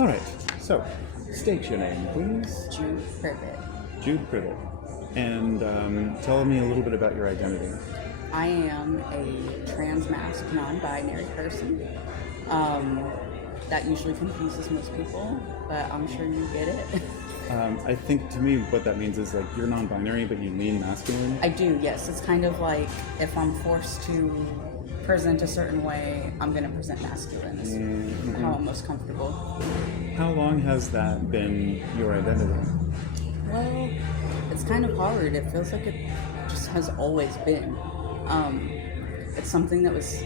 All right, so state your name, please. Jude Privett. Jude Privett. And tell me a little bit about your identity. I am a trans-masked, non-binary person. That usually confuses most people, but I'm sure you get it. I think to me what that means is like you're non-binary, but you lean masculine. I do, yes. It's kind of like if I'm forced to present a certain way, I'm going to present masculine. Is how I'm most comfortable. How long has that been your identity? Well, it's kind of hard. It feels like it just has always been. It's something that was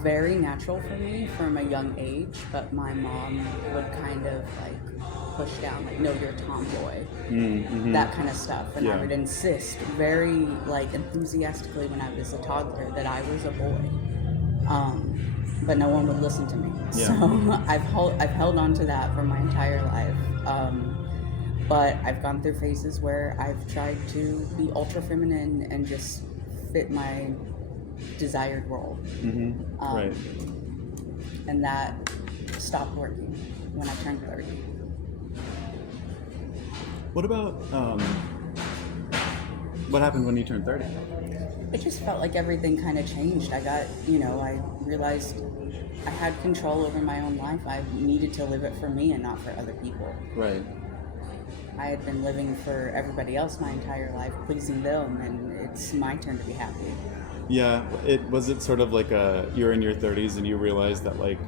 very natural for me from a young age, but my mom would kind of like push down, like, no, you're a tomboy, that kind of stuff. And I would insist very like enthusiastically when I was a toddler that I was a boy. But no one would listen to me. Yeah. So I've held on to that for my entire life. But I've gone through phases where I've tried to be ultra feminine and just fit my desired role. Right. And that stopped working when I turned 30. What about what happened when you turned 30? It just felt like everything kind of changed. I realized I had control over my own life. I needed to live it for me and not for other people. Right. I had been living for everybody else my entire life, pleasing them, and it's my turn to be happy. Yeah, it was sort of like you're in your 30s and you realize that like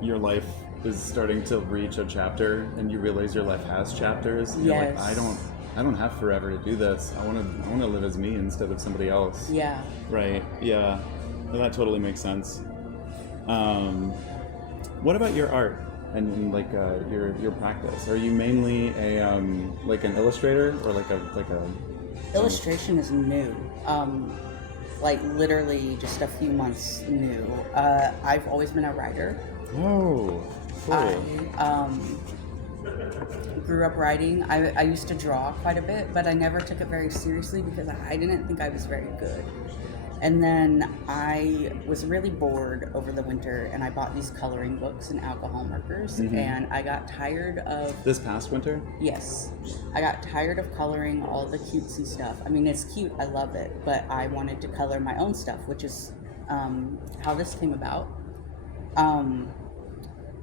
your life is starting to reach a chapter, and you realize your life has chapters. And Yes. You're like, I don't have forever to do this. I want to live as me instead of somebody else. Yeah. Right. Yeah. Well, that totally makes sense. What about your art and like your practice? Are you mainly a like an illustrator or like a Illustration is new. Like literally just a few months new. I've always been a writer. Oh, cool. I grew up writing. I used to draw quite a bit, but I never took it very seriously because I didn't think I was very good. And then I was really bored over the winter, and I bought these coloring books and alcohol markers, and I got tired of... This past winter? Yes. I got tired of coloring all the cutesy stuff. I mean, it's cute, I love it, but I wanted to color my own stuff, which is how this came about.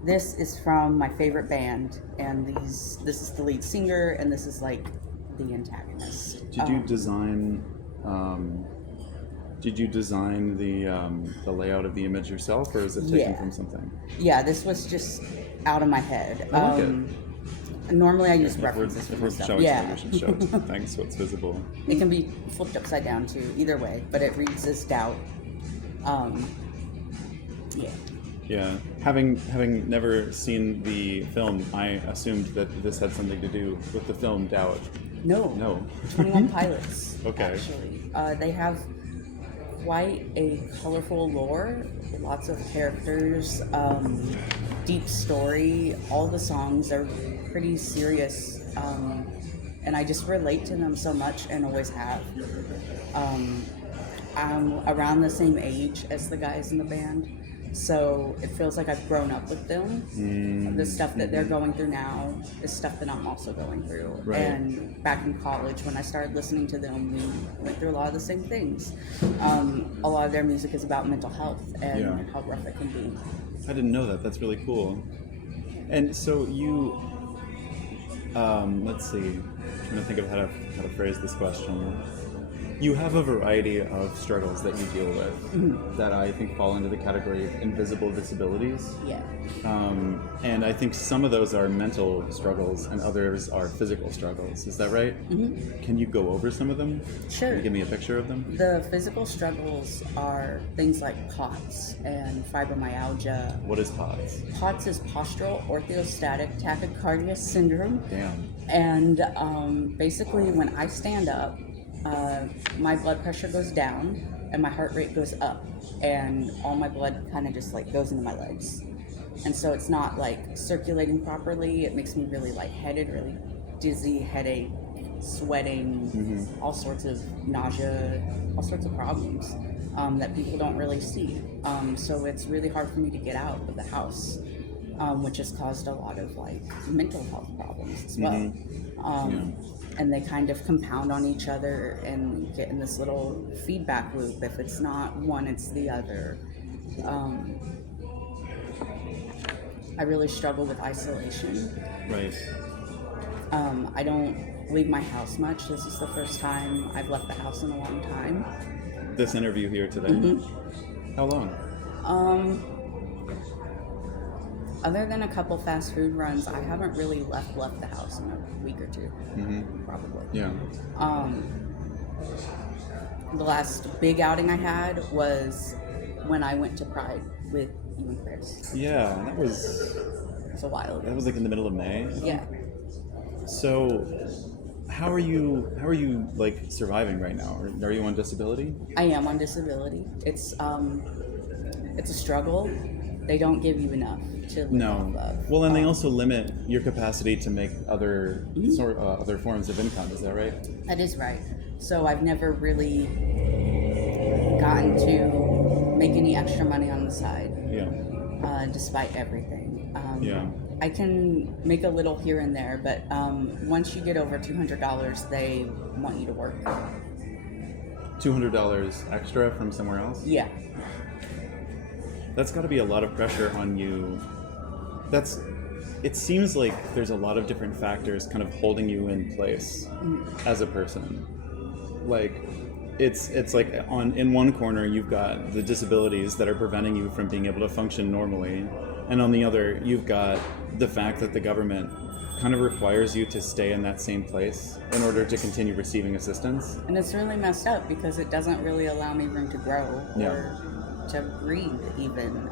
This is from my favorite band, and this is the lead singer, and this is like the antagonist. Did you design... Did you design the layout of the image yourself, or is it taken from something? Yeah, this was just out of my head. I like it. Normally I use references for this stuff. Yeah. We should show it. Thanks, what's visible. It can be flipped upside down too, either way, but it reads as doubt. Yeah. Yeah. Having never seen the film, I assumed that this had something to do with the film Doubt. No. 21 Pilots. Okay. Actually, they have quite a colorful lore, lots of characters, deep story. All the songs are pretty serious, and I just relate to them so much and always have. I'm around the same age as the guys in the band, so it feels like I've grown up with them. The stuff that they're going through now is stuff that I'm also going through. Right. And back in college, when I started listening to them, we went through a lot of the same things. A lot of their music is about mental health and how rough it can be. I didn't know that. That's really cool. And so you, let's see, I'm trying to think of how to phrase this question. You have a variety of struggles that you deal with that I think fall into the category of invisible disabilities. Yeah. And I think some of those are mental struggles and others are physical struggles. Is that right? Can you go over some of them? Sure. Can you give me a picture of them? The physical struggles are things like POTS and fibromyalgia. What is POTS? POTS is postural orthostatic tachycardia syndrome. Damn. And basically when I stand up, my blood pressure goes down and my heart rate goes up, and all my blood kind of just like goes into my legs, and so it's not like circulating properly. It makes me really lightheaded, really dizzy, headache, sweating, all sorts of nausea, all sorts of problems that people don't really see. So it's really hard for me to get out of the house. which has caused a lot of like mental health problems as well. And they kind of compound on each other and get in this little feedback loop. If it's not one, it's the other. I really struggle with isolation. Right. I don't leave my house much. This is the first time I've left the house in a long time. This interview here today? How long? Other than a couple fast food runs, I haven't really left the house in a week or two, probably. Yeah. The last big outing I had was when I went to Pride with you and Chris. Yeah, that was It's a while ago. That was like in the middle of May. Yeah. So, how are you like surviving right now? Are you on disability? I am on disability. It's a struggle. They don't give you enough to live off of. Well, and they also limit your capacity to make other other forms of income. Is that right? That is right. So I've never really gotten to make any extra money on the side. Yeah. Despite everything. Yeah. I can make a little here and there, but once you get over $200, they want you to work. $200 extra from somewhere else? Yeah. That's got to be a lot of pressure on you. It seems like there's a lot of different factors kind of holding you in place as a person. Like, it's like in one corner you've got the disabilities that are preventing you from being able to function normally, and on the other you've got the fact that the government kind of requires you to stay in that same place in order to continue receiving assistance. And it's really messed up because it doesn't really allow me room to grow or to breathe even.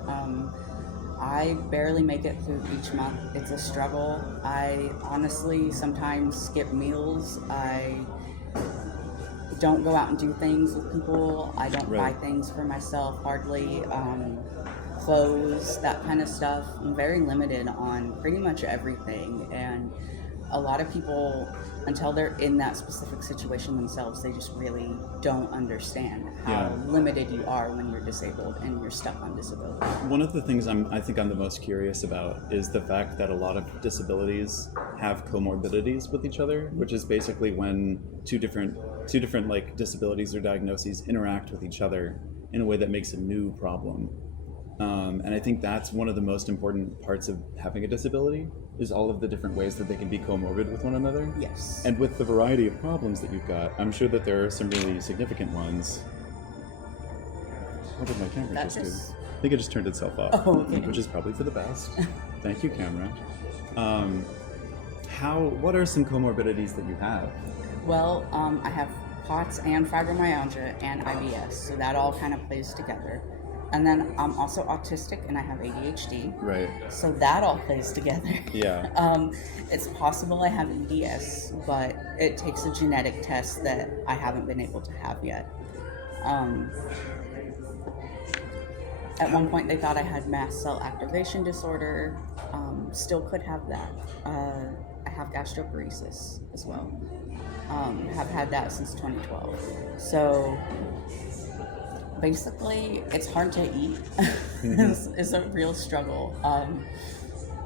I barely make it through each month. It's a struggle. I honestly sometimes skip meals. I don't go out and do things with people. I don't buy things for myself hardly. Clothes, that kind of stuff. I'm very limited on pretty much everything, and a lot of people, until they're in that specific situation themselves, they just really don't understand how limited you are when you're disabled and you're stuck on disability. One of the things I think I'm the most curious about is the fact that a lot of disabilities have comorbidities with each other, which is basically when two different like disabilities or diagnoses interact with each other in a way that makes a new problem. And I think that's one of the most important parts of having a disability, is all of the different ways that they can be comorbid with one another. Yes. And with the variety of problems that you've got, I'm sure that there are some really significant ones. What did my camera just do? I think it just turned itself off, which is probably for the best. Thank you, camera. What are some comorbidities that you have? Well, I have POTS and fibromyalgia and IBS, so that all kind of plays together. And then I'm also autistic and I have ADHD. Right. So that all plays together. Yeah. It's possible I have EDS, but it takes a genetic test that I haven't been able to have yet. At one point they thought I had mast cell activation disorder. Still could have that. I have gastroparesis as well. Have had that since 2012. So basically, it's hard to eat. It's a real struggle.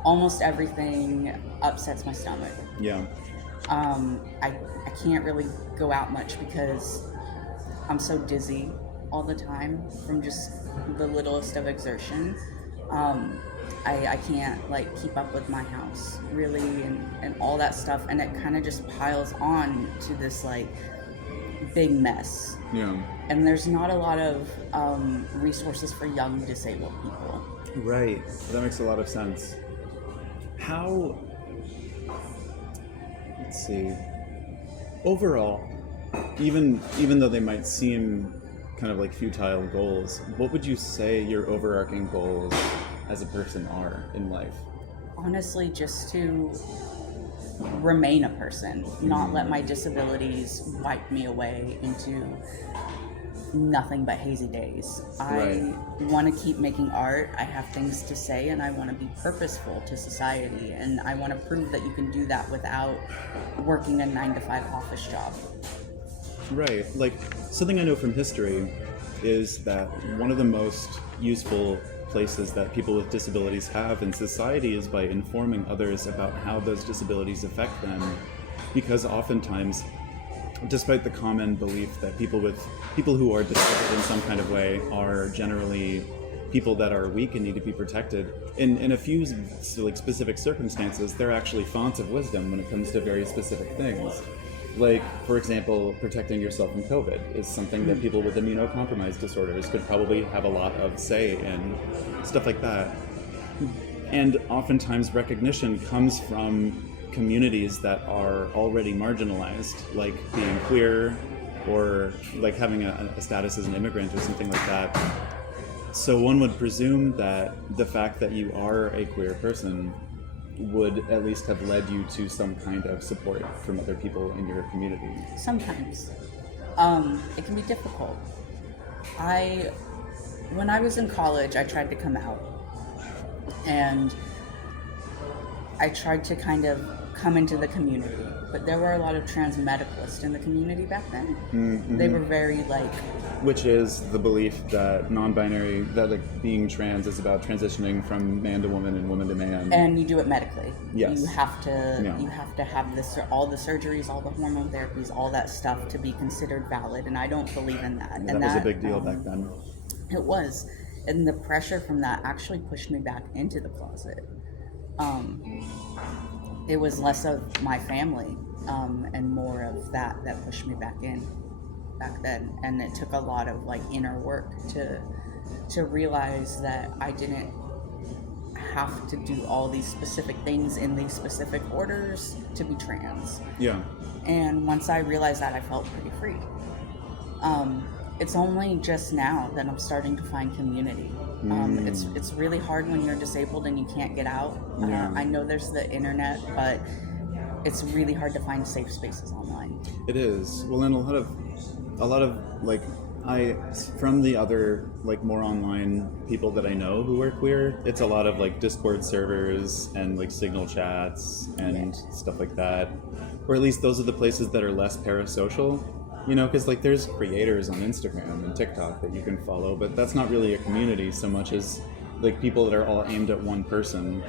Almost everything upsets my stomach. Yeah. I can't really go out much because I'm so dizzy all the time from just the littlest of exertion. I can't like keep up with my house really and all that stuff, and it kind of just piles on to this like big mess. Yeah. And there's not a lot of resources for young disabled people. Right. That makes a lot of sense. Let's see. Overall, even though they might seem kind of like futile goals, what would you say your overarching goals as a person are in life? Honestly, just to remain a person, not let my disabilities wipe me away into nothing but hazy days. I want to keep making art. I have things to say, and I want to be purposeful to society, and I want to prove that you can do that without working a 9-to-5 office job. Right. Like, something I know from history is that one of the most useful places that people with disabilities have in society is by informing others about how those disabilities affect them, because oftentimes, despite the common belief that people who are disabled in some kind of way are generally people that are weak and need to be protected, in a few like specific circumstances, they're actually fonts of wisdom when it comes to very specific things. Like, for example, protecting yourself from COVID is something that people with immunocompromised disorders could probably have a lot of say in, stuff like that. And oftentimes recognition comes from communities that are already marginalized, like being queer or like having a status as an immigrant or something like that. So one would presume that the fact that you are a queer person would at least have led you to some kind of support from other people in your community. Sometimes. It can be difficult. When I was in college, I tried to come out. And I tried to kind of come into the community. But there were a lot of trans medicalists in the community back then. Mm-hmm. They were very like... Which is the belief that non-binary, that like being trans is about transitioning from man to woman and woman to man. And you do it medically. Yes. You have to have this, all the surgeries, all the hormone therapies, all that stuff to be considered valid. And I don't believe in that. That was a big deal back then. It was. And the pressure from that actually pushed me back into the closet. It was less of my family and more of that pushed me back in back then. And it took a lot of like inner work to realize that I didn't have to do all these specific things in these specific orders to be trans. Yeah. And once I realized that, I felt pretty free. It's only just now that I'm starting to find community. It's really hard when you're disabled and you can't get out. Yeah. I know there's the internet, but it's really hard to find safe spaces online. It is. Well, and a lot of like, from the other like more online people that I know who are queer, it's a lot of like Discord servers and like Signal chats and stuff like that, or at least those are the places that are less parasocial. You know, because like there's creators on Instagram and TikTok that you can follow, but that's not really a community so much as like people that are all aimed at one person.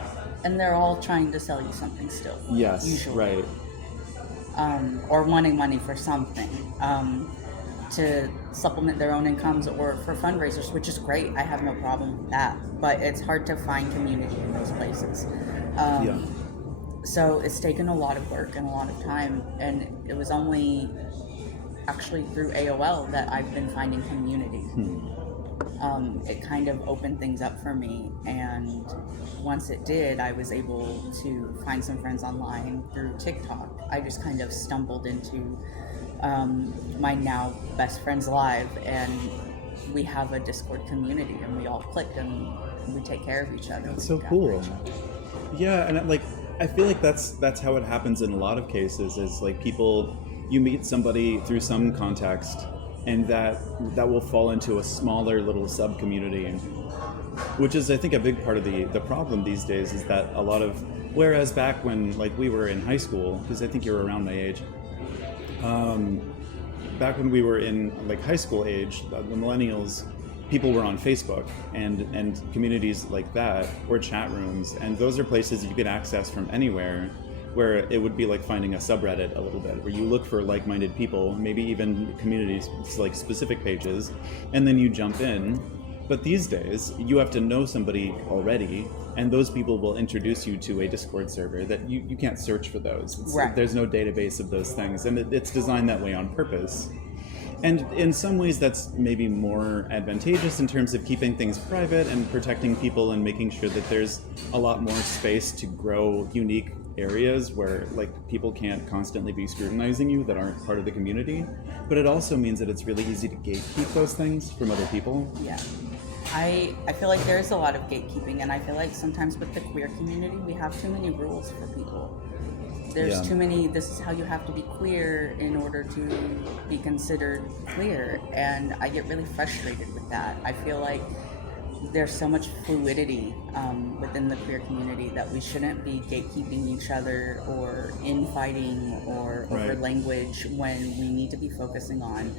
And they're all trying to sell you something still. Yes, usually. right. Or wanting money for something to supplement their own incomes or for fundraisers, which is great. I have no problem with that. But it's hard to find community in those places. So it's taken a lot of work and a lot of time, and it was only actually through AoL that I've been finding community. It kind of opened things up for me, and once it did, I was able to find some friends online through TikTok. I just kind of stumbled into my now best friends live, and we have a Discord community, and we all click and we take care of each other. That's so cool. Yeah, and like I feel like that's how it happens in a lot of cases. Is like you meet somebody through some context, and that will fall into a smaller little sub community, which is I think a big part of the problem these days is that a lot of, whereas back when like we were in high school, because I think you were around my age, back when we were in like high school age, the millennials, people were on Facebook and communities like that, or chat rooms, and those are places you could access from anywhere, where it would be like finding a subreddit a little bit, where you look for like-minded people, maybe even communities, like specific pages, and then you jump in. But these days, you have to know somebody already, and those people will introduce you to a Discord server that you can't search for those. Right. There's no database of those things, and it's designed that way on purpose. And in some ways that's maybe more advantageous in terms of keeping things private and protecting people and making sure that there's a lot more space to grow unique areas where like people can't constantly be scrutinizing you that aren't part of the community. But it also means that it's really easy to gatekeep those things from other people. Yeah. I feel like there's a lot of gatekeeping, and I feel like sometimes with the queer community we have too many rules for people. There's too many, this is how you have to be queer in order to be considered queer, and I get really frustrated with that. I feel like there's so much fluidity within the queer community that we shouldn't be gatekeeping each other or infighting or over language when we need to be focusing on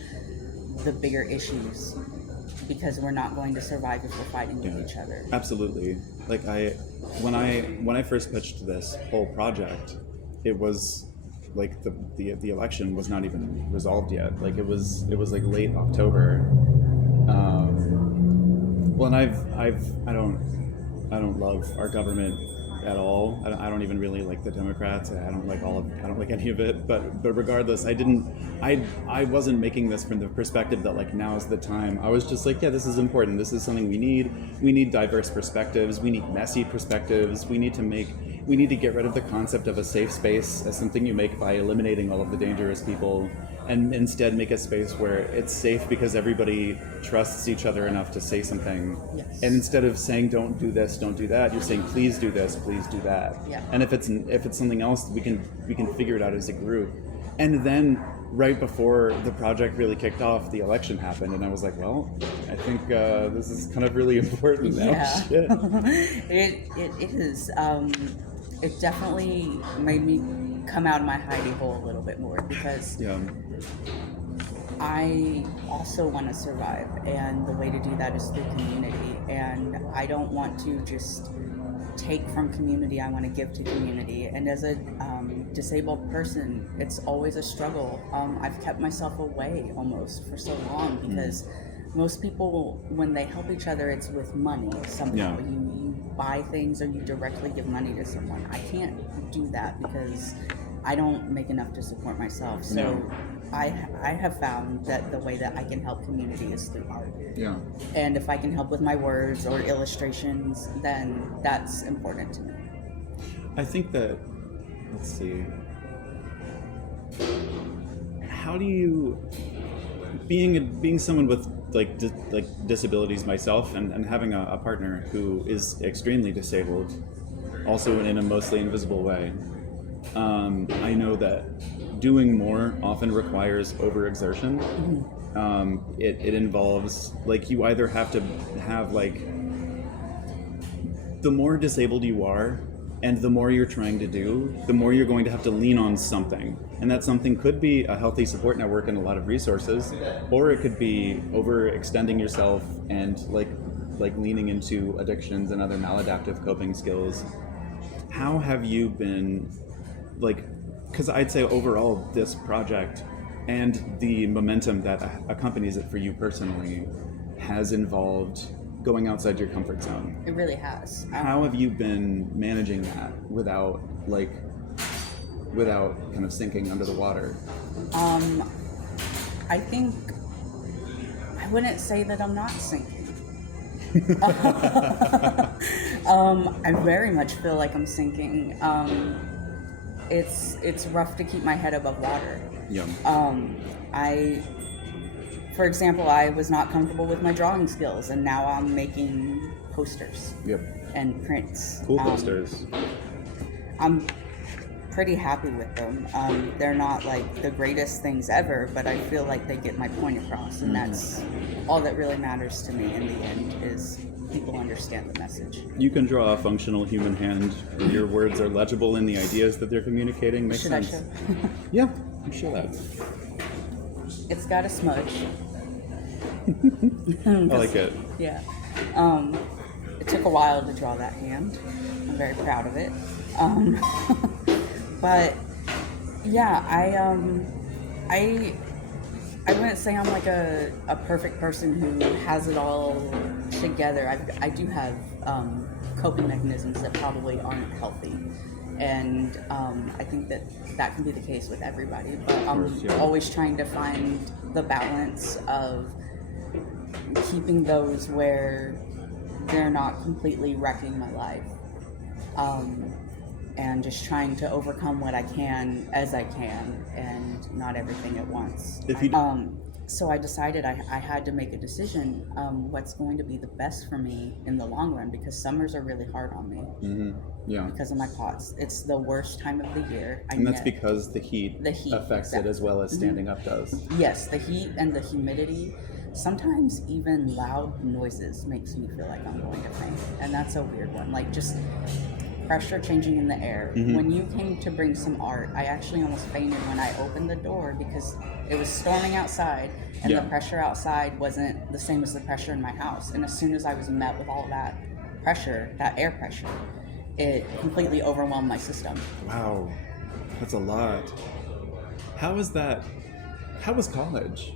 the bigger issues because we're not going to survive if we're fighting with each other. Absolutely. Like when I first pitched this whole project, it was like the election was not even resolved yet. Like it was like late October. Well, and I don't love our government at all. I don't even really like the Democrats. I don't like any of it. But regardless, I wasn't making this from the perspective that like now is the time. I was just like, yeah, this is important. This is something we need. We need diverse perspectives. We need messy perspectives. We need to get rid of the concept of a safe space as something you make by eliminating all of the dangerous people, and instead make a space where it's safe because everybody trusts each other enough to say something. Yes. And instead of saying don't do this, don't do that, you're saying please do this, please do that. Yeah. And if it's something else, we can figure it out as a group. And then right before the project really kicked off, the election happened, and I was like, well, I think this is kind of really important now. Yeah. Shit. It is. It definitely made me come out of my hidey hole a little bit more, because Yeah. I also want to survive, and the way to do that is through community. And I don't want to just take from community, I want to give to community. And as a disabled person, it's always a struggle. I've kept myself away almost for so long, because most people, when they help each other, it's with money somehow. Yeah. You buy things or you directly give money to someone. I can't do that because I don't make enough to support myself. So No. I have found that the way that I can help community is through art. Yeah. And if I can help with my words or illustrations, then that's important to me. I think that, let's see, how do you, being someone with like disabilities myself, and having a partner who is extremely disabled, also in a mostly invisible way, I know that doing more often requires overexertion. It involves, like, you either have to have, like, the more disabled you are and the more you're trying to do, the more you're going to have to lean on something. And that something could be a healthy support network and a lot of resources, or it could be overextending yourself and like leaning into addictions and other maladaptive coping skills. How have you been, like, because I'd say overall this project and the momentum that accompanies it for you personally has involved going outside your comfort zone. It really has. How have you been managing that without kind of sinking under the water? I think I wouldn't say that I'm not sinking. I very much feel like I'm sinking. It's rough to keep my head above water. Yeah. For example, I was not comfortable with my drawing skills, and now I'm making posters. Yep. And prints. Cool posters. I'm pretty happy with them. They're not like the greatest things ever, but I feel like they get my point across, and that's all that really matters to me in the end, is people understand the message. You can draw a functional human hand. Your words are legible in the ideas that they're communicating. Makes sense. Should I show? Yeah, I'm sure that. It's got a smudge. I like it. Yeah. It took a while to draw that hand. I'm very proud of it. But yeah, I wouldn't say I'm like a perfect person who has it all together. I do have coping mechanisms that probably aren't healthy. And I think that can be the case with everybody. But I'm always trying to find the balance of keeping those where they're not completely wrecking my life. And just trying to overcome what I can as I can, and not everything at once. So I decided I had to make a decision, what's going to be the best for me in the long run, because summers are really hard on me. Mm-hmm. Yeah. Because of my POTS. It's the worst time of the year. And that's because the heat affects it as well as standing up does. Yes, the heat and the humidity. Sometimes even loud noises makes me feel like I'm going to faint. And that's a weird one. Like just pressure changing in the air. When you came to bring some art, I actually almost fainted when I opened the door because it was storming outside, and the pressure outside wasn't the same as the pressure in my house. And as soon as I was met with all that pressure, that air pressure, it completely overwhelmed my system. Wow, that's a lot. How was that? How was college?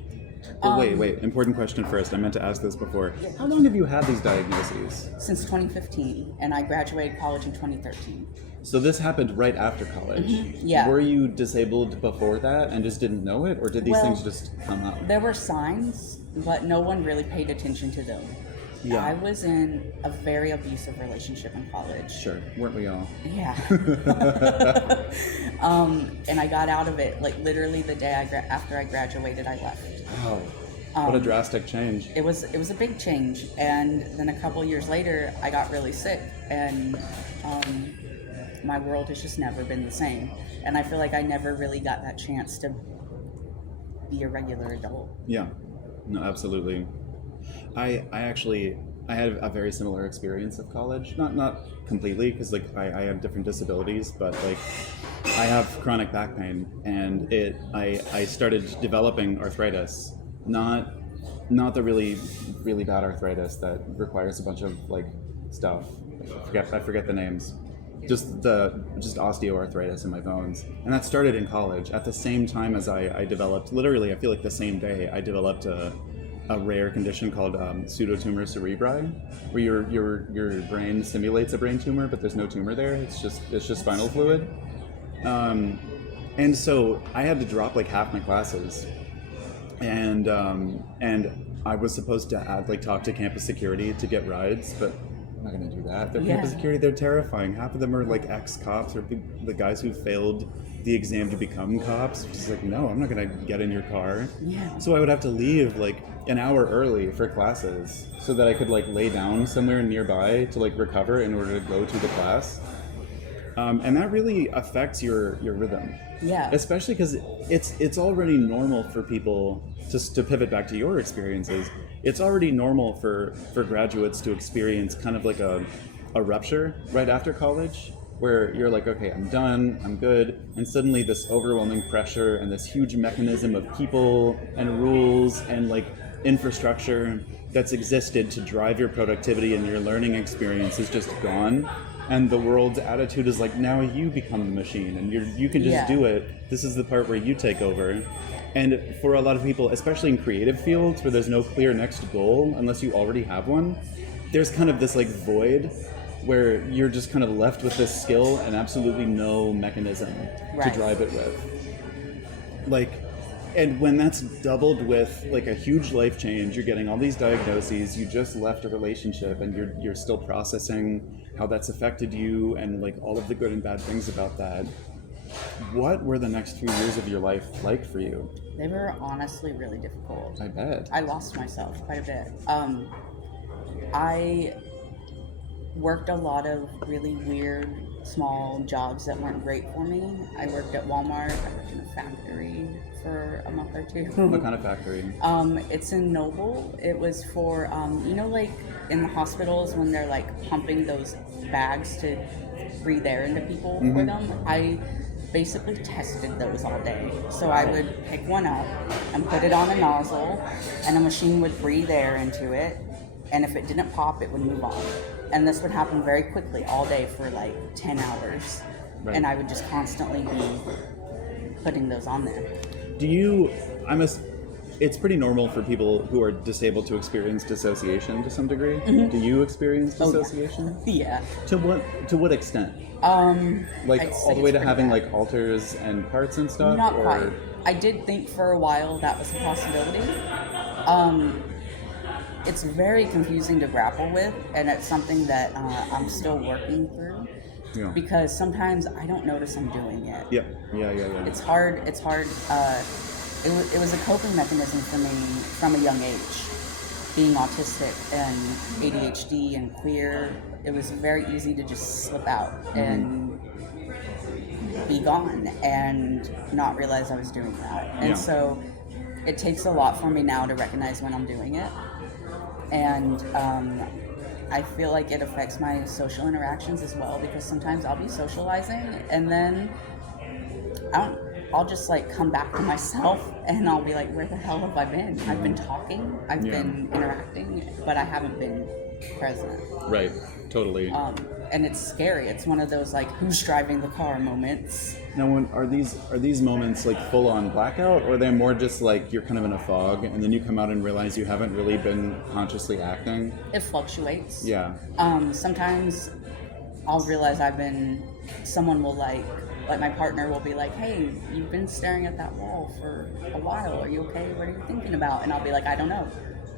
Well, wait. Important question first. I meant to ask this before. How long have you had these diagnoses? Since 2015, and I graduated college in 2013. So this happened right after college? Yeah. Were you disabled before that and just didn't know it, or did these things just come up? There were signs, but no one really paid attention to them. Yeah. I was in a very abusive relationship in college. Sure, weren't we all? Yeah. And I got out of it, like literally the day after I graduated, I left. Wow, what a drastic change. It was a big change, and then a couple years later, I got really sick, and my world has just never been the same. And I feel like I never really got that chance to be a regular adult. Yeah, no, absolutely. I had a very similar experience of college. Not completely, because like I have different disabilities, but like I have chronic back pain, and I started developing arthritis. Not the really bad arthritis that requires a bunch of like stuff. I forget the names. Just osteoarthritis in my bones, and that started in college. At the same time as I developed, literally, I feel like the same day I developed a rare condition called pseudotumor cerebri, where your brain simulates a brain tumor, but there's no tumor there. It's just spinal fluid. And so I had to drop like half my classes, and I was supposed to talk to campus security to get rides, but I'm not going to do that. They're campus security. They're terrifying. Half of them are like ex-cops or the guys who failed the exam to become cops. Just like, no, I'm not going to get in your car. Yeah. So I would have to leave like an hour early for classes so that I could like lay down somewhere nearby to like recover in order to go to the class. And that really affects your rhythm. Yeah. Especially because it's already normal for people to pivot back to your experiences. It's already normal for graduates to experience kind of like a rupture right after college, where you're like, okay, I'm done, I'm good, and suddenly this overwhelming pressure and this huge mechanism of people and rules and like infrastructure that's existed to drive your productivity and your learning experience is just gone. And the world's attitude is like, now you become the machine, and you can just do it. This is the part where you take over. And for a lot of people, especially in creative fields where there's no clear next goal unless you already have one, there's kind of this like void where you're just kind of left with this skill and absolutely no mechanism to drive it with. Like, and when that's doubled with like a huge life change, you're getting all these diagnoses, you just left a relationship, and you're still processing how that's affected you and like all of the good and bad things about that. What were the next few years of your life like for you? They were honestly really difficult. I bet. I lost myself quite a bit. I worked a lot of really weird, small jobs that weren't great for me. I worked at Walmart. I worked in a factory for a month or two. What kind of factory? It's in Noble. It was for, like in the hospitals when they're like pumping those bags to breathe air into people for them. I basically tested those all day. So I would pick one up and put it on a nozzle, and a machine would breathe air into it. And if it didn't pop, it would move on. And this would happen very quickly all day for like 10 hours. Right. And I would just constantly be putting those on there. It's pretty normal for people who are disabled to experience dissociation to some degree. Mm-hmm. Do you experience dissociation? Yeah. To what extent? Like all the way to having like alters and parts and stuff? Not quite. I did think for a while that was a possibility. It's very confusing to grapple with, and it's something that I'm still working through. Yeah. Because sometimes I don't notice I'm doing it. Yeah. It's hard. It was a coping mechanism for me from a young age. Being autistic and ADHD and queer, it was very easy to just slip out and be gone and not realize I was doing that. And so it takes a lot for me now to recognize when I'm doing it. And I feel like it affects my social interactions as well, because sometimes I'll be socializing and then I'll just like come back to myself and I'll be like, where the hell have I been? I've been talking, I've been interacting, but I haven't been present. Right. Totally. And it's scary. It's one of those like, who's driving the car moments. Now, are these moments like full on blackout, or they're more just like you're kind of in a fog, and then you come out and realize you haven't really been consciously acting? It fluctuates. Yeah. Sometimes I'll realize someone will like my partner will be like, hey, you've been staring at that wall for a while. Are you okay? What are you thinking about? And I'll be like, I don't know.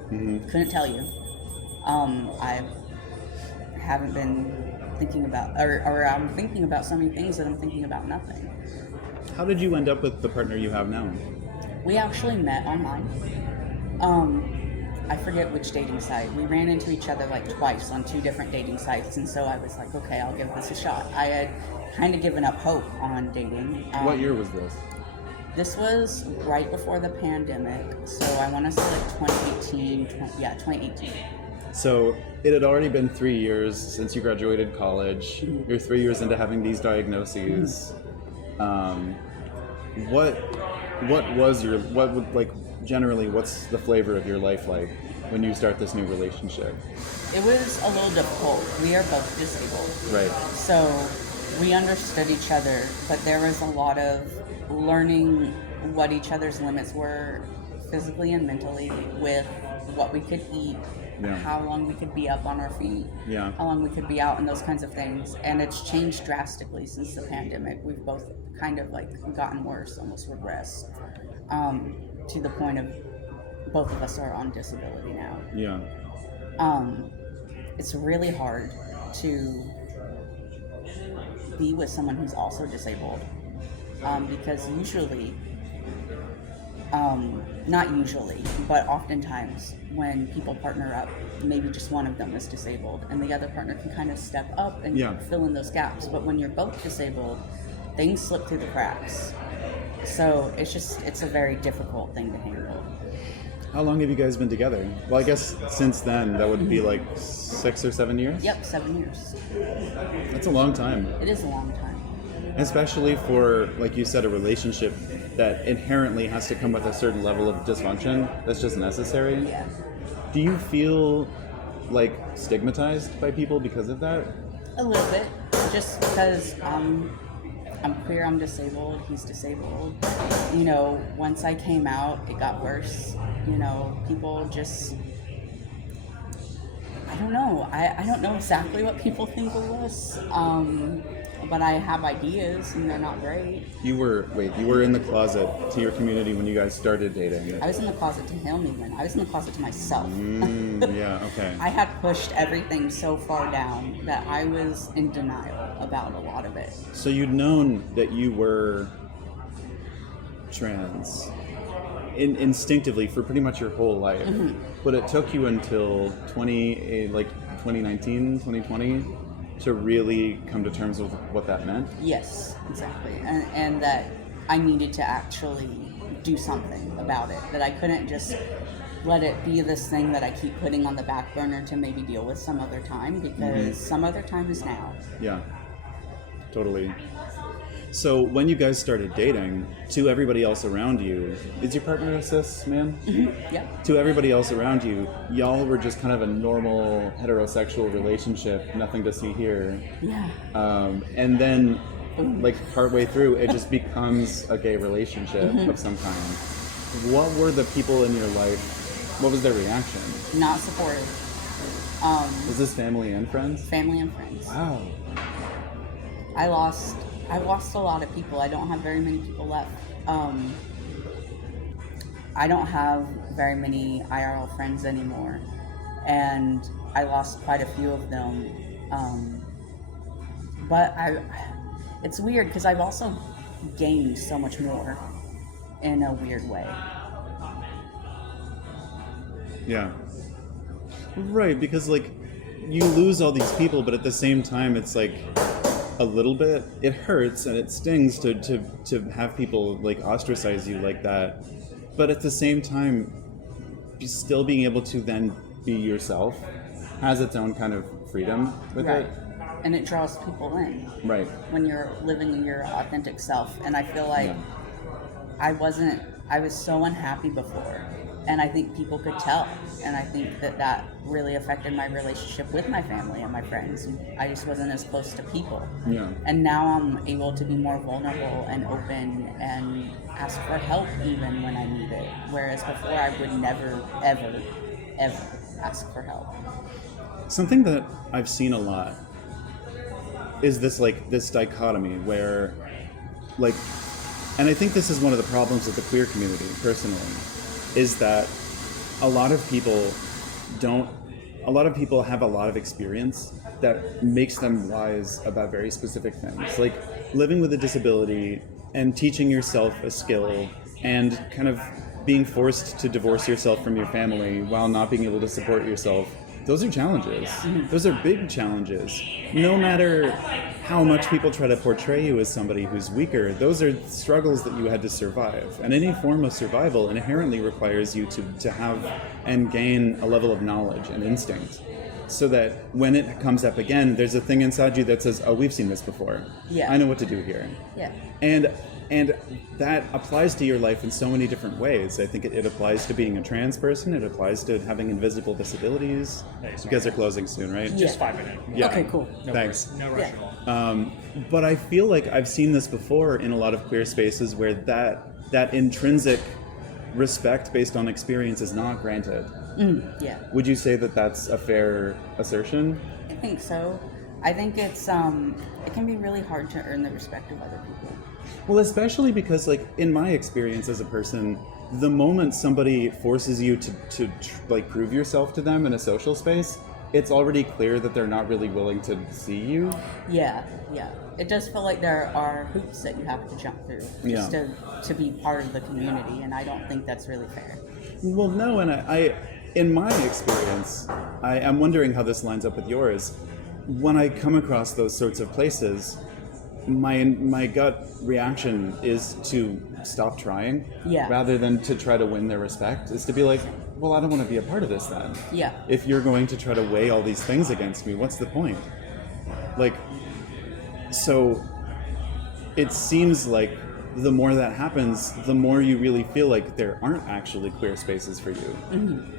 Couldn't tell you. I haven't been thinking about, or I'm thinking about so many things that I'm thinking about nothing. How did you end up with the partner you have now? We actually met online. I forget which dating site. We ran into each other like twice on 2 different dating sites, and so I was like, okay, I'll give this a shot. I had kind of given up hope on dating. What year was this? This was right before the pandemic, so I want to say like 2018. So it had already been 3 years since you graduated college. You're 3 years into having these diagnoses. Generally, what's the flavor of your life like when you start this new relationship? It was a little difficult. We are both disabled. Right. So we understood each other, but there was a lot of learning what each other's limits were physically and mentally, with what we could eat, how long we could be up on our feet, how long we could be out, and those kinds of things. And it's changed drastically since the pandemic. We've both kind of like gotten worse, almost regressed, to the point of both of us are on disability now. Yeah. It's really hard to be with someone who's also disabled, because usually, not usually, but oftentimes when people partner up, maybe just one of them is disabled and the other partner can kind of step up and fill in those gaps. But when you're both disabled, things slip through the cracks. So it's a very difficult thing to handle. How long have you guys been together? Well, I guess since then, that would be like 6 or 7 years? Yep, 7 years. That's a long time. It is a long time. Especially for, like you said, a relationship that inherently has to come with a certain level of dysfunction that's just necessary. Yeah. Do you feel like stigmatized by people because of that? A little bit, just because I'm queer, I'm disabled, he's disabled. You know, once I came out, it got worse. You know, people just, I don't know. I don't know exactly what people think of us, but I have ideas, and they're not great. You were in the closet to your community when you guys started dating. I was in the closet to him even. I was in the closet to myself. Yeah, okay. I had pushed everything so far down that I was in denial about a lot of it. So you'd known that you were trans instinctively for pretty much your whole life, but it took you until 2019, 2020 to really come to terms with what that meant? Yes, exactly. And that I needed to actually do something about it, that I couldn't just let it be this thing that I keep putting on the back burner to maybe deal with some other time, because some other time is now. Yeah, totally. So when you guys started dating, to everybody else around you, is your partner a cis man? Yeah. To everybody else around you, y'all were just kind of a normal heterosexual relationship, nothing to see here. Yeah. And then, like partway through, it just becomes a gay relationship of some kind. What were the people in your life? What was their reaction? Not supportive. Was this family and friends? Family and friends. Wow. I lost a lot of people. I don't have very many people left. I don't have very many IRL friends anymore, and I lost quite a few of them. But it's weird because I've also gained so much more in a weird way. Yeah. Right, because like you lose all these people, but at the same time, it's like a little bit, it hurts and it stings to have people like ostracize you like that. But at the same time, still being able to then be yourself has its own kind of freedom with Right. it. And it draws people in Right. when you're living in your authentic self. And I feel like I was so unhappy before. And I think people could tell. And I think that really affected my relationship with my family and my friends. I just wasn't as close to people. Yeah. And now I'm able to be more vulnerable and open and ask for help even when I need it. Whereas before I would never, ever, ever ask for help. Something that I've seen a lot is this dichotomy where, like, and I think this is one of the problems with the queer community, personally, is that a lot of people have a lot of experience that makes them wise about very specific things, like living with a disability and teaching yourself a skill and kind of being forced to divorce yourself from your family while not being able to support yourself. Those are challenges. Those are big challenges. No matter how much people try to portray you as somebody who's weaker, those are struggles that you had to survive. And any form of survival inherently requires you to have and gain a level of knowledge and instinct, so that when it comes up again, there's a thing inside you that says, oh, we've seen this before. Yeah. I know what to do here. Yeah. And that applies to your life in so many different ways. I think it applies to being a trans person. It applies to having invisible disabilities. You guys are closing soon, right? Just 5 minutes. Yeah. Okay, cool. No Thanks. Rush, no rush at all. But I feel like I've seen this before in a lot of queer spaces where that intrinsic respect based on experience is not granted. Yeah. Would you say that that's a fair assertion? I think so. I think it's it can be really hard to earn the respect of other people. Well, especially because, like, in my experience as a person, the moment somebody forces you to prove yourself to them in a social space, it's already clear that they're not really willing to see you. Yeah. It does feel like there are hoops that you have to jump through just to be part of the community, and I don't think that's really fair. Well, no, and I in my experience, I'm wondering how this lines up with yours. When I come across those sorts of places, my gut reaction is to stop trying, rather than to try to win their respect. Is to be like, well, I don't want to be a part of this then. Yeah. If you're going to try to weigh all these things against me, what's the point? Like, so it seems like the more that happens, the more you really feel like there aren't actually queer spaces for you. Mm-hmm.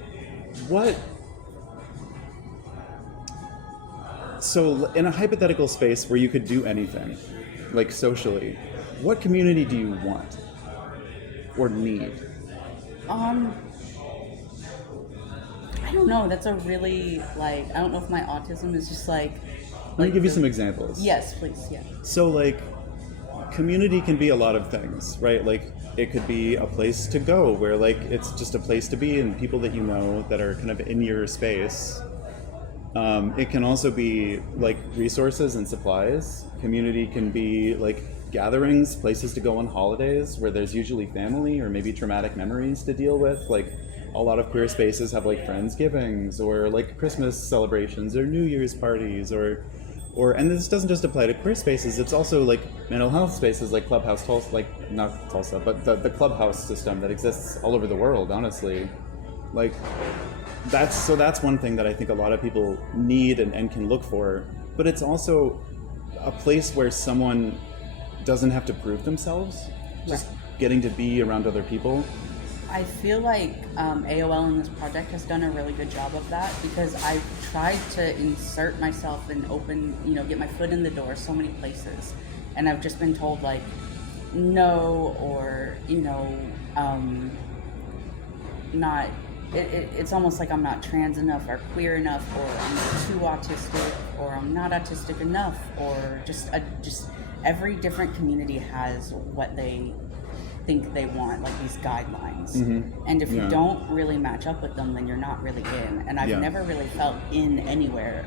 So in a hypothetical space where you could do anything, like socially, what community do you want or need? I don't know. That's a really, I don't know if my autism is just Let me give you some examples. Yes, please. Yeah. So, like, community can be a lot of things, right? Like, it could be a place to go where, like, it's just a place to be and people that you know that are kind of in your space. It can also be, like, resources and supplies. Community can be, like, gatherings, places to go on holidays where there's usually family or maybe traumatic memories to deal with. Like, a lot of queer spaces have, like, Friendsgivings or, like, Christmas celebrations or New Year's parties or and this doesn't just apply to queer spaces, it's also, like, mental health spaces like Clubhouse Tulsa, like, not Tulsa, but the Clubhouse system that exists all over the world, honestly. Like, that's one thing that I think a lot of people need and can look for, but it's also a place where someone doesn't have to prove themselves, just getting to be around other people. I feel like AoL in this project has done a really good job of that, because I've tried to insert myself and get my foot in the door so many places, and I've just been told, like, no, or not. It's almost like I'm not trans enough or queer enough, or I'm too autistic, or I'm not autistic enough, or just every different community has what they think they want, like these guidelines. And if you don't really match up with them, then you're not really in. And I've never really felt in anywhere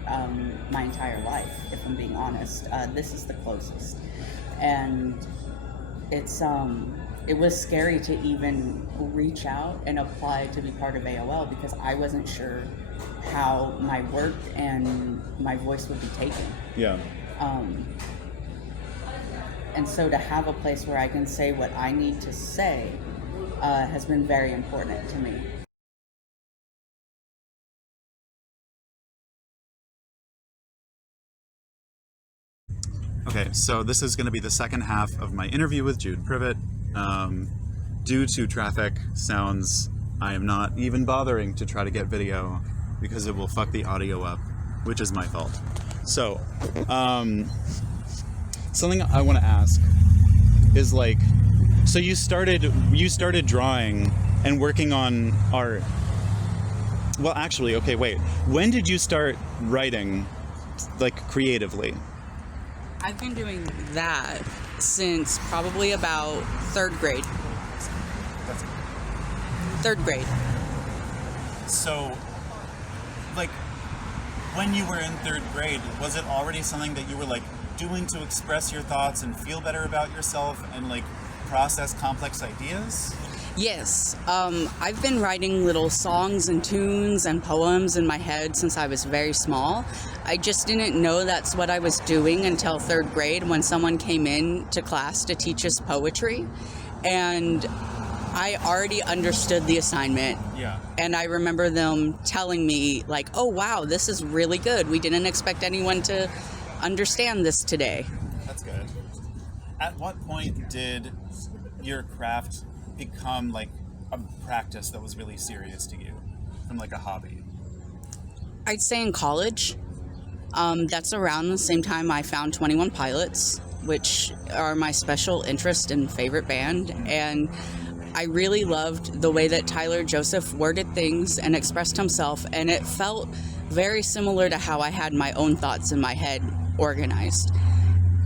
my entire life, if I'm being honest. This is the closest. And it was scary to even reach out and apply to be part of AoL, because I wasn't sure how my work and my voice would be taken. And so to have a place where I can say what I need to say has been very important to me. Okay, so this is going to be the second half of my interview with Jude Privett. Due to traffic sounds, I am not even bothering to try to get video because it will fuck the audio up, which is my fault. So, something I want to ask is like, so you started drawing and working on art. Well, actually, okay, wait. When did you start writing, like, creatively? I've been doing that since probably about third grade. Third grade. So, like, when you were in third grade, was it already something that you were, like, doing to express your thoughts and feel better about yourself and, like, process complex ideas? Yes. I've been writing little songs and tunes and poems in my head since I was very small. I just didn't know that's what I was doing until third grade when someone came in to class to teach us poetry. And I already understood the assignment. Yeah. And I remember them telling me, like, oh, wow, this is really good. We didn't expect anyone to understand this today. That's good. At what point did your craft become, like, a practice that was really serious to you from, like, a hobby? I'd say in college. That's around the same time I found 21 Pilots, which are my special interest and favorite band. And I really loved the way that Tyler Joseph worded things and expressed himself, and it felt very similar to how I had my own thoughts in my head organized.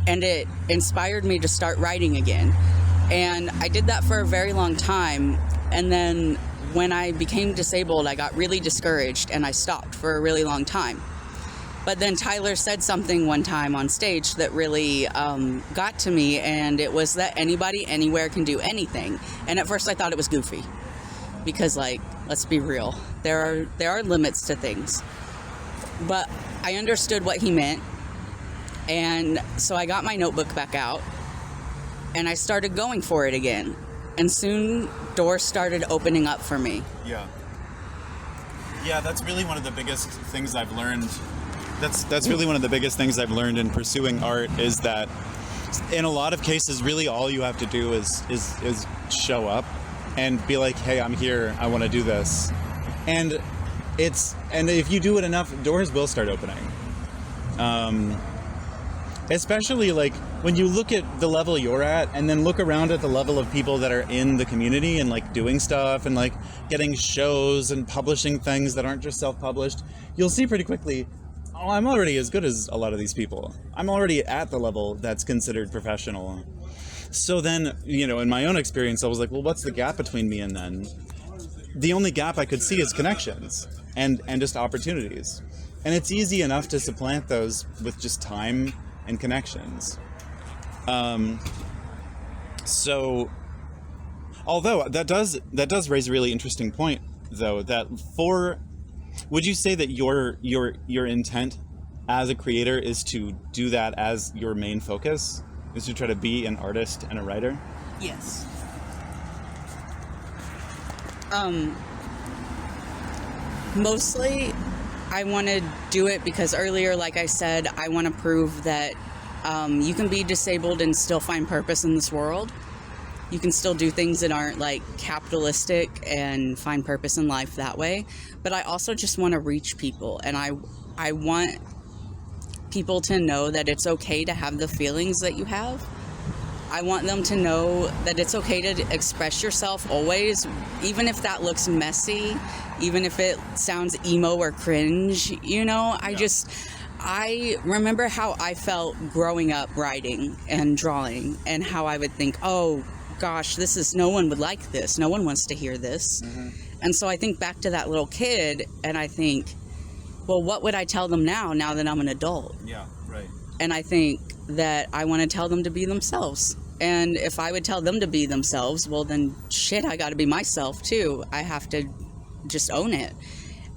And it inspired me to start writing again. And I did that for a very long time, and then when I became disabled, I got really discouraged, and I stopped for a really long time. But then Tyler said something one time on stage that really got to me, and it was that anybody, anywhere can do anything. And at first I thought it was goofy, because, like, let's be real, there are limits to things. But I understood what he meant, and so I got my notebook back out, and I started going for it again. And soon doors started opening up for me. Yeah, that's really one of the biggest things I've learned. That's really one of the biggest things I've learned in pursuing art, is that in a lot of cases, really all you have to do is show up and be like, hey, I'm here, I want to do this. And if you do it enough, doors will start opening. Especially, like, when you look at the level you're at and then look around at the level of people that are in the community and, like, doing stuff and, like, getting shows and publishing things that aren't just self-published, you'll see pretty quickly, oh, I'm already as good as a lot of these people. I'm already at the level that's considered professional. So then, in my own experience, I was like, well, what's the gap between me and then? The only gap I could see is connections and just opportunities. And it's easy enough to supplant those with just time and connections. So, although that does raise a really interesting point, though, that would you say that your intent as a creator is to do that as your main focus, is to try to be an artist and a writer? Yes. Mostly I want to do it because earlier, like I said, I want to prove that you can be disabled and still find purpose in this world. You can still do things that aren't, like, capitalistic and find purpose in life that way. But I also just want to reach people, and I want people to know that it's okay to have the feelings that you have. I want them to know that it's okay to express yourself always, even if that looks messy, even if it sounds emo or cringe, I remember how I felt growing up writing and drawing, and how I would think, oh gosh, no one would like this. No one wants to hear this. Mm-hmm. And so I think back to that little kid, and I think, well, what would I tell them now that I'm an adult? Yeah, right. And I think that I want to tell them to be themselves. And if I would tell them to be themselves, well, then shit, I got to be myself too. I have to just own it.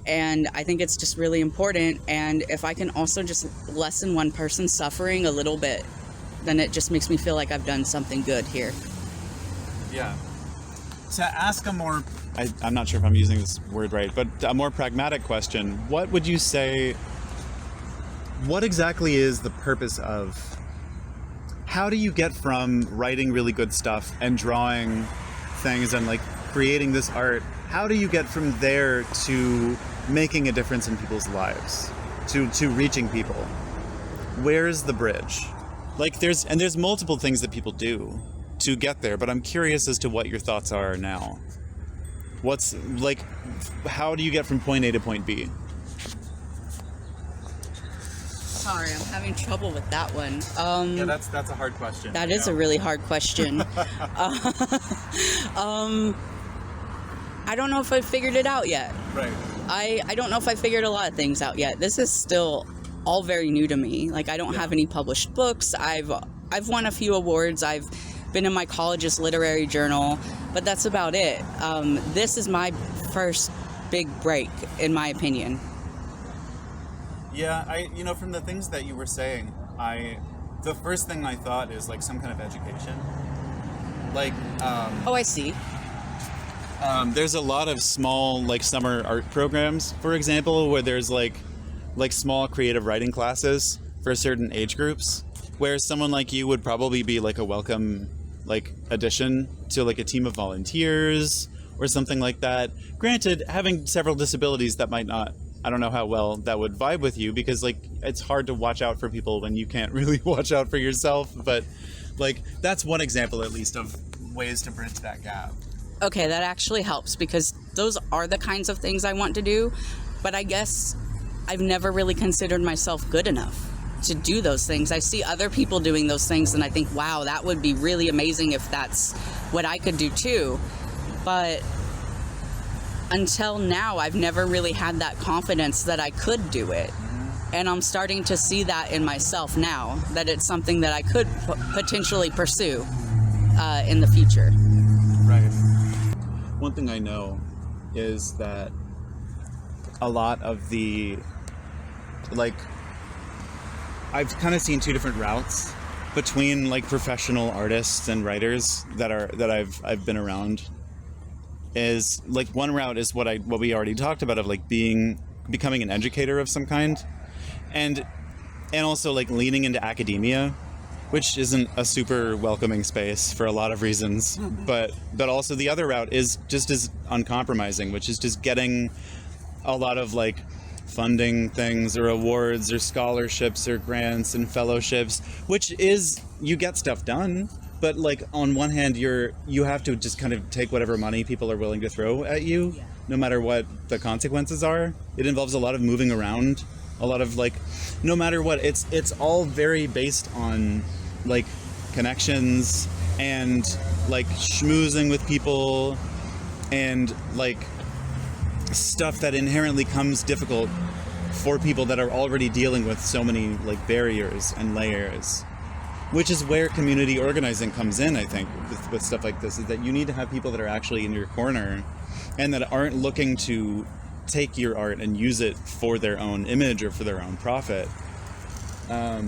And I think it's just really important. And if I can also just lessen one person's suffering a little bit, then it just makes me feel like I've done something good here. Yeah. To ask a more, I'm not sure if I'm using this word right, but a more pragmatic question, what would you say, what exactly is the purpose of how do you get from writing really good stuff and drawing things and like creating this art, how do you get from there to making a difference in people's lives, to reaching people? Where's the bridge? Like there's multiple things that people do to get there, but I'm curious as to what your thoughts are now. What's like, how do you get from point A to point B? Sorry, I'm having trouble with that one. Yeah, that's a hard question. That is a really hard question. I don't know if I've figured it out yet. Right. I don't know if I figured a lot of things out yet. This is still all very new to me. Like, I don't have any published books. I've won a few awards. I've been in my college's literary journal, but that's about it. This is my first big break, in my opinion. Yeah, from the things that you were saying, the first thing I thought is like some kind of education. Like, Oh, I see. there's a lot of small like summer art programs, for example, where there's like small creative writing classes for certain age groups, where someone like you would probably be like a welcome like addition to like a team of volunteers or something like that. Granted, having several disabilities, that might not, I don't know how well that would vibe with you, because like it's hard to watch out for people when you can't really watch out for yourself. But like that's one example at least of ways to bridge that gap. Okay, that actually helps, because those are the kinds of things I want to do, but I guess I've never really considered myself good enough to do those things. I see other people doing those things and I think, wow, that would be really amazing if that's what I could do too. But until now, I've never really had that confidence that I could do it. And I'm starting to see that in myself now, that it's something that I could potentially pursue in the future. Right. One thing I know is that a lot of the, like, I've kind of seen two different routes between like professional artists and writers that I've been around. Is like one route is what we already talked about, of like becoming an educator of some kind, and also like leaning into academia, which isn't a super welcoming space for a lot of reasons. But also the other route is just as uncompromising, which is just getting a lot of like funding things or awards or scholarships or grants and fellowships, which is, you get stuff done. But like on one hand, you have to just kind of take whatever money people are willing to throw at you, no matter what the consequences are. It involves a lot of moving around, a lot of like, no matter what, it's all very based on like connections and like schmoozing with people and like stuff that inherently comes difficult for people that are already dealing with so many like barriers and layers. Which is where community organizing comes in, I think, with stuff like this, is that you need to have people that are actually in your corner and that aren't looking to take your art and use it for their own image or for their own profit. I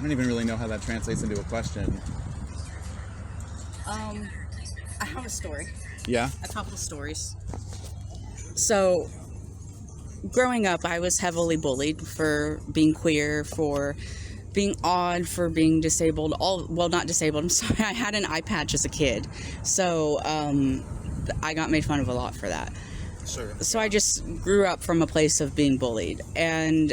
don't even really know how that translates into a question. I have a story. Yeah? A couple of stories. So, growing up, I was heavily bullied for being queer, for being odd, for being disabled. Not disabled, I'm sorry. I had an eye patch as a kid. So, I got made fun of a lot for that. Sure. So I just grew up from a place of being bullied. And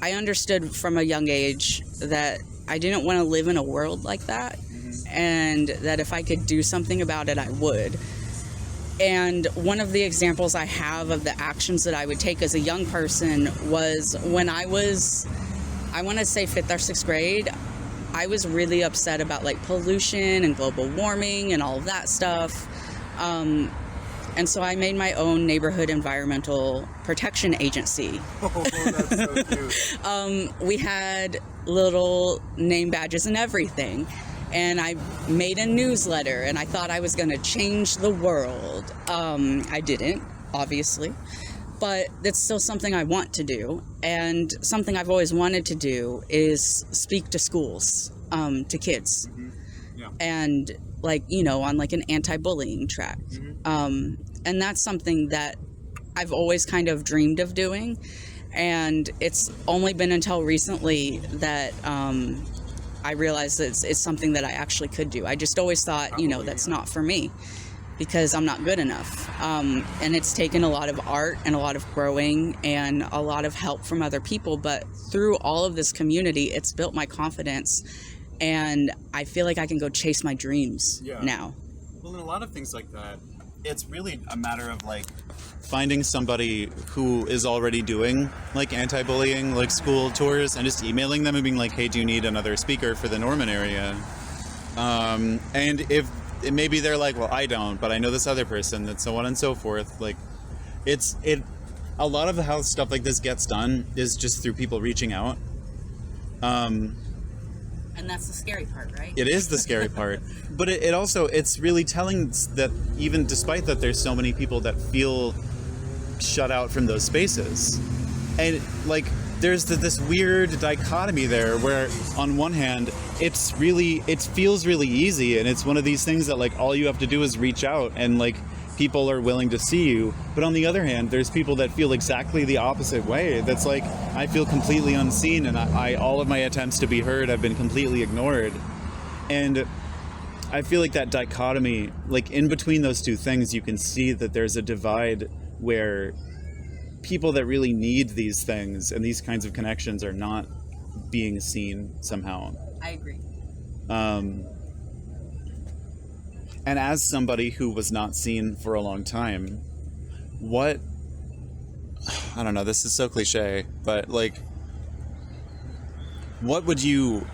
I understood from a young age that I didn't want to live in a world like that. Mm-hmm. And that if I could do something about it, I would. And one of the examples I have of the actions that I would take as a young person was when I want to say 5th or 6th grade, I was really upset about like pollution and global warming and all of that stuff. And so I made my own neighborhood environmental protection agency. Oh, that's so cute. We had little name badges and everything. And I made a newsletter, and I thought I was going to change the world. I didn't, obviously, but it's still something I want to do. And something I've always wanted to do is speak to schools, to kids. Mm-hmm. Yeah. And like, on like an anti-bullying track. Mm-hmm. And that's something that I've always kind of dreamed of doing. And it's only been until recently that I realized that it's something that I actually could do. I just always thought, that's not for me because I'm not good enough. And it's taken a lot of art and a lot of growing and a lot of help from other people. But through all of this community, it's built my confidence. And I feel like I can go chase my dreams now. Well, in a lot of things like that, it's really a matter of like finding somebody who is already doing like anti-bullying, like school tours, and just emailing them and being like, hey, do you need another speaker for the Norman area? And if maybe they're like, well, I don't, but I know this other person, and so on and so forth. Like, a lot of how stuff like this gets done is just through people reaching out. And that's the scary part, right? It is the scary part. But it also, it's really telling that even despite that there's so many people that feel shut out from those spaces. And like, there's this weird dichotomy there where on one hand, it feels really easy. And it's one of these things that like all you have to do is reach out and like people are willing to see you. But on the other hand, there's people that feel exactly the opposite way. That's like, I feel completely unseen and all of my attempts to be heard have been completely ignored. And I feel like that dichotomy, like in between those two things, you can see that there's a divide where people that really need these things and these kinds of connections are not being seen somehow. I agree. And as somebody who was not seen for a long time, I don't know, this is so cliche, but like, what do you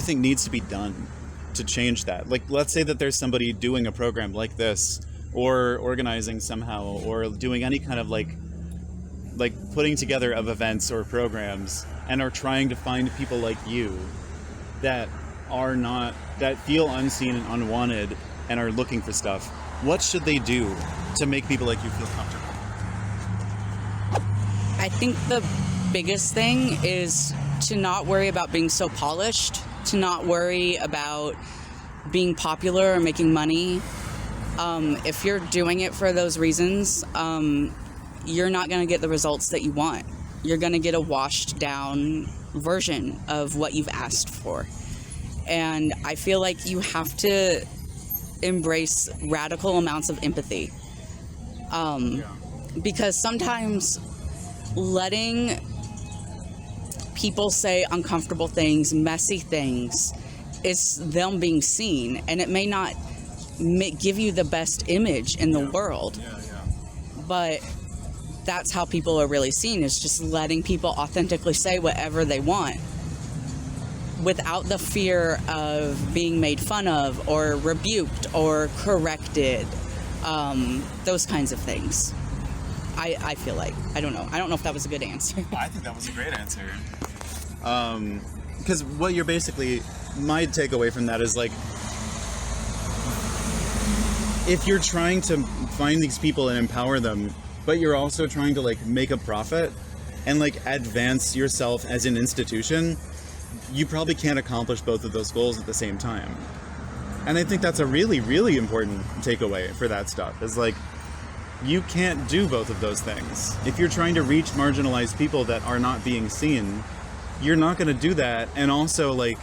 think needs to be done to change that? Like, let's say that there's somebody doing a program like this, or organizing somehow, or doing any kind of like putting together of events or programs, and are trying to find people like you that feel unseen and unwanted and are looking for stuff. What should they do to make people like you feel comfortable? I think the biggest thing is to not worry about being so polished, to not worry about being popular or making money. If you're doing it for those reasons, you're not going to get the results that you want. You're going to get a washed down version of what you've asked for. And I feel like you have to embrace radical amounts of empathy. Because sometimes letting people say uncomfortable things, messy things, is them being seen. And it may not give you the best image in the world. But that's how people are really seen, is just letting people authentically say whatever they want, without the fear of being made fun of or rebuked or corrected, those kinds of things. I feel like, I don't know if that was a good answer. I think that was a great answer. Because what you're basically, my takeaway from that is like, if you're trying to find these people and empower them, but you're also trying to like make a profit and like advance yourself as an institution, you probably can't accomplish both of those goals at the same time. And I think that's a really, really important takeaway for that stuff, is like, you can't do both of those things. If you're trying to reach marginalized people that are not being seen, you're not going to do that and also like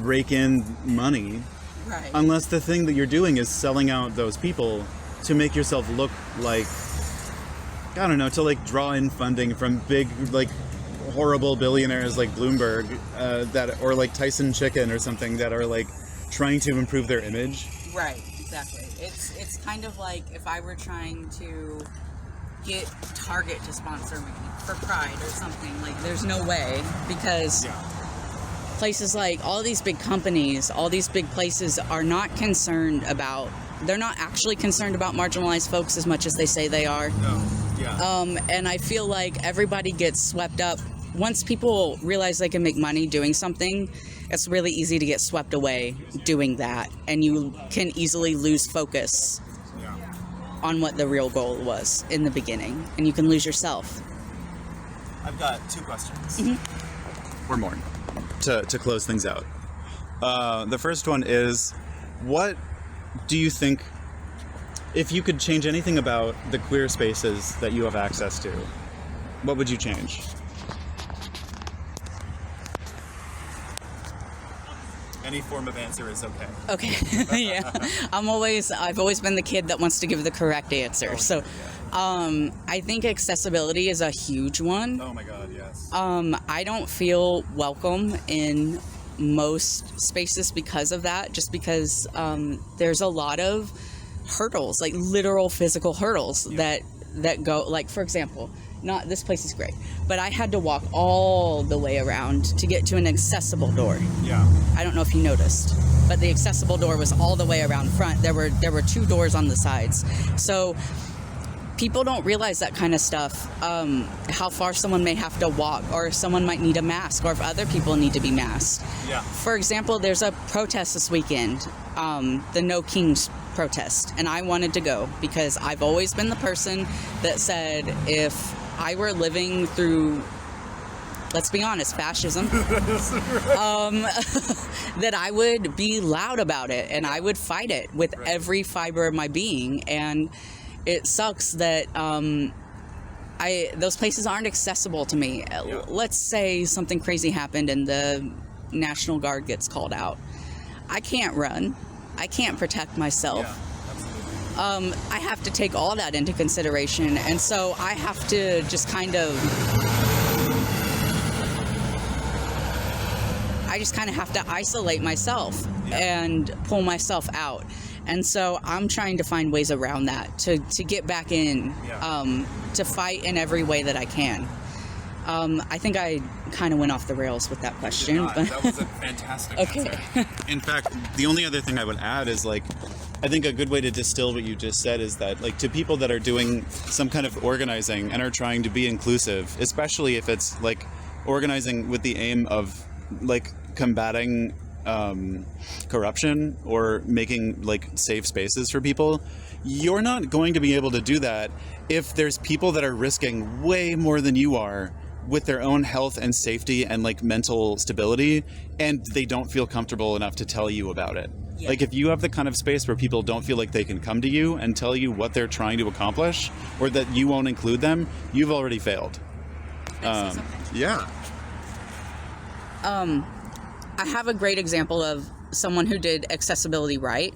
rake in money. Right. Unless the thing that you're doing is selling out those people to make yourself look like, I don't know, to like draw in funding from big, like horrible billionaires like Bloomberg, or like Tyson Chicken or something, that are like trying to improve their image. Right, exactly. It's kind of like if I were trying to get Target to sponsor me for Pride or something. Like, there's no way, because places like all these big companies, all these big places are not they're not actually concerned about marginalized folks as much as they say they are. No. Yeah. And I feel like everybody gets swept up. Once people realize they can make money doing something, it's really easy to get swept away doing that. And you can easily lose focus on what the real goal was in the beginning. And you can lose yourself. I've got two questions. Or more. To close things out. The first one is, what do you think, if you could change anything about the queer spaces that you have access to, what would you change? Any form of answer is okay. Okay. Yeah. I've always been the kid that wants to give the correct answer. So, I think accessibility is a huge one. Oh my God, yes. I don't feel welcome in most spaces because of that, just because there's a lot of hurdles, like literal physical hurdles that go, like, for example, not this place is great, but I had to walk all the way around to get to an accessible door. Yeah. I don't know if you noticed, but the accessible door was all the way around front. There were 2 doors on the sides. So people don't realize that kind of stuff, how far someone may have to walk, or if someone might need a mask, or if other people need to be masked. Yeah. For example, there's a protest this weekend, the No Kings protest, and I wanted to go because I've always been the person that said if I were living through, let's be honest, fascism, that I would be loud about it and I would fight it with every fiber of my being. And it sucks that those places aren't accessible to me. Yeah. Let's say something crazy happened and the National Guard gets called out. I can't run. I can't protect myself. Yeah, absolutely. I have to take all that into consideration, and so I have to just kind of have to isolate myself and pull myself out. And so I'm trying to find ways around that to get back in, to fight in every way that I can. I think I kind of went off the rails with that question. That was a fantastic answer. In fact, the only other thing I would add is, like, I think a good way to distill what you just said is that, like, to people that are doing some kind of organizing and are trying to be inclusive, especially if it's, like, organizing with the aim of, like, combating corruption or making, like, safe spaces for people, you're not going to be able to do that if there's people that are risking way more than you are with their own health and safety and, like, mental stability, and they don't feel comfortable enough to tell you about it. Yeah. Like, if you have the kind of space where people don't feel like they can come to you and tell you what they're trying to accomplish, or that you won't include them, you've already failed. Yeah. I have a great example of someone who did accessibility right.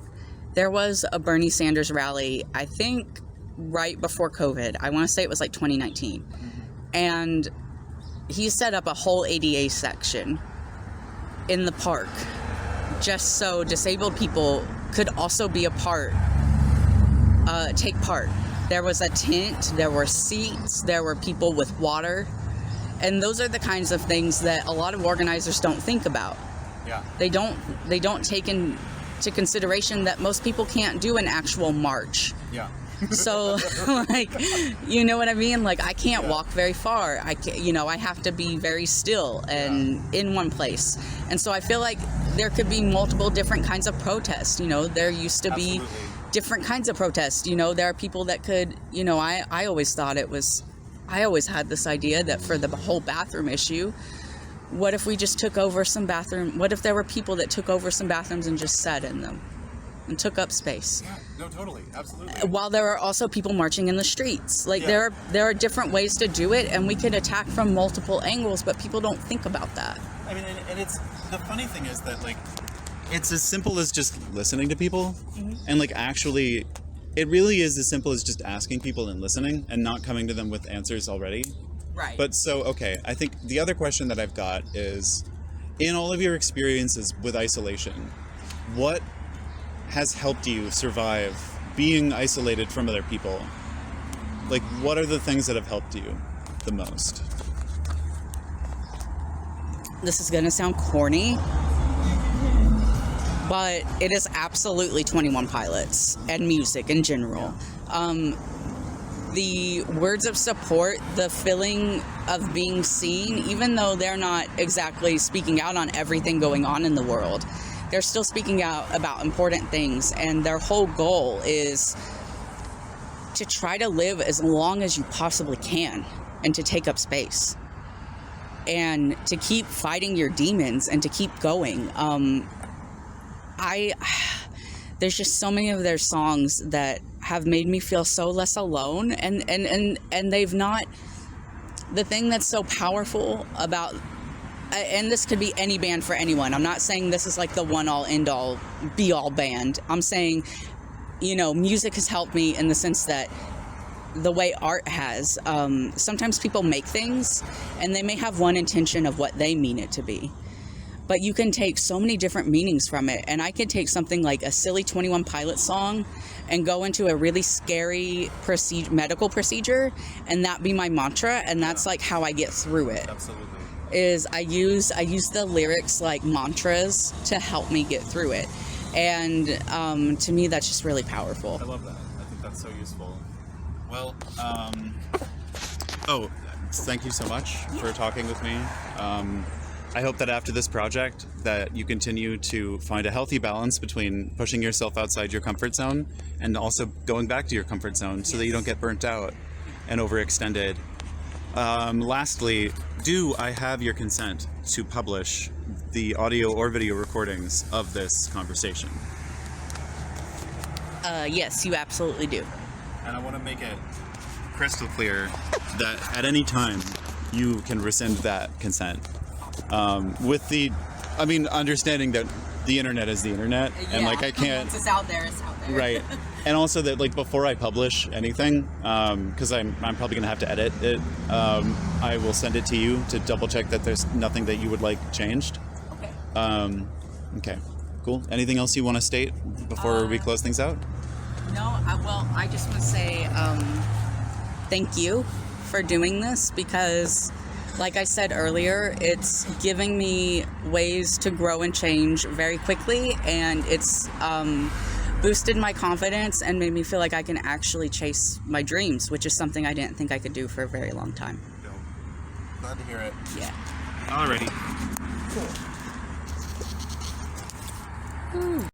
There was a Bernie Sanders rally, I think, right before COVID. I want to say it was like 2019. And he set up a whole ADA section in the park just so disabled people could also be a part, take part. There was a tent, there were seats, there were people with water. And those are the kinds of things that a lot of organizers don't think about. Yeah. They don't take into consideration that most people can't do an actual march. Yeah. So, like, you know what I mean? Like, I can't walk very far. I have to be very still and in one place. And so I feel like there could be multiple different kinds of protests. You know, there used to be different kinds of protests. You know, there are people that could, you know, I always thought I always had this idea that for the whole bathroom issue, what if we just took over what if there were people that took over some bathrooms and just sat in them and took up space? Yeah, no, totally, absolutely. While there are also people marching in the streets. Like, there are different ways to do it, and we could attack from multiple angles, but people don't think about that. I mean, and it's, the funny thing is that, like, it's as simple as just listening to people, and, like, actually, it really is as simple as just asking people and listening and not coming to them with answers already. Right. But so, okay, I think the other question that I've got is, in all of your experiences with isolation, what has helped you survive being isolated from other people? Like, what are the things that have helped you the most? This is gonna sound corny, but it is absolutely 21 Pilots and music in general. The words of support, the feeling of being seen, even though they're not exactly speaking out on everything going on in the world, they're still speaking out about important things, and their whole goal is to try to live as long as you possibly can and to take up space and to keep fighting your demons and to keep going. There's just so many of their songs that have made me feel so less alone, and they've not the thing that's so powerful about, and this could be any band for anyone. I'm not saying this is like the one all end all be all band. I'm saying, you know, music has helped me in the sense that the way art has, sometimes people make things and they may have one intention of what they mean it to be. But you can take so many different meanings from it. And I could take something like a silly 21 Pilots song and go into a really scary medical procedure, and that be my mantra. And that's like how I get through it. Absolutely. Is I use the lyrics like mantras to help me get through it. And to me, that's just really powerful. I love that. I think that's so useful. Well, thank you so much for talking with me. I hope that after this project that you continue to find a healthy balance between pushing yourself outside your comfort zone and also going back to your comfort zone so that you don't get burnt out and overextended. Lastly, do I have your consent to publish the audio or video recordings of this conversation? Yes, you absolutely do. And I want to make it crystal clear that at any time you can rescind that consent. Understanding that the internet is the internet, and like I can't. Once it's out there, it's out there. Right, and also that like before I publish anything, because I'm probably gonna have to edit it, I will send it to you to double check that there's nothing that you would like changed. Okay. Okay. Cool. Anything else you want to state before we close things out? No, I just want to say thank you for doing this, because like I said earlier, it's giving me ways to grow and change very quickly, and it's boosted my confidence and made me feel like I can actually chase my dreams, which is something I didn't think I could do for a very long time. Glad to hear it. Yeah. Alrighty. Cool.